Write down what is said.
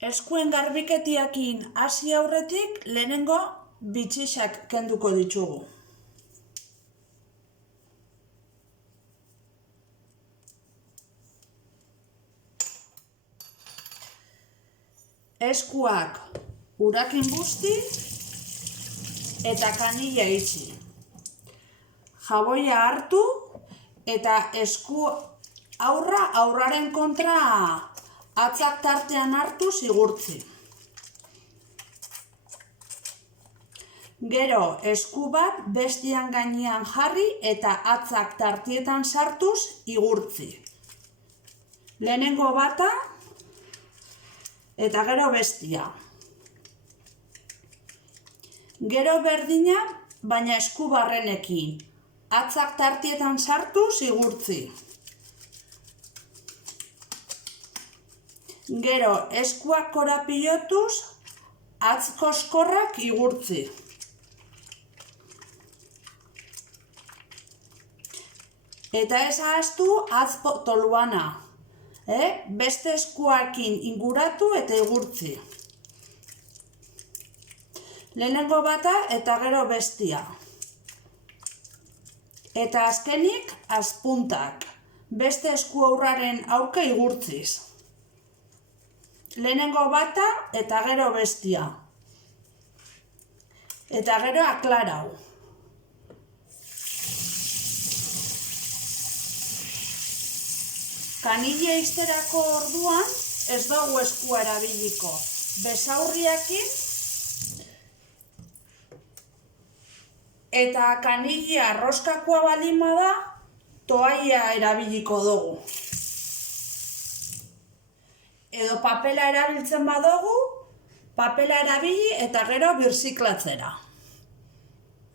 Eskuen garbiketiakin hasi aurretik lehenengo bitxixak kenduko ditugu. Eskuak urakin busti eta kanila itxi. Jaboia hartu eta esku aurraren kontra atzak tartean hartu zigurtzi. Gero esku bat bestian gainean jarri eta atzak tartietan sartuz igurtzi. Lehenengo bata eta gero bestia. Gero berdina, baina esku barrenekin. Atzak tartietan sartuz igurtzi. Gero eskuak korapilotuz, atz koskorrak igurtzi. Eta ez ahaztu atz toluana. Beste eskuakin inguratu eta igurtzi. Lehenengo bata eta gero bestia. Eta azkenik azpuntak. Beste esku aurraren aurka igurtziz. Lehenengo bata eta gero bestia. Eta gero aklarau. Kanila ixterako orduan ez dugu eskua erabiliko. Besaurriakin eta kanila roskakoa balima da, toalla erabiliko dugu. Edo papela erabiltzen badugu, papela erabili eta gero birziklatzera.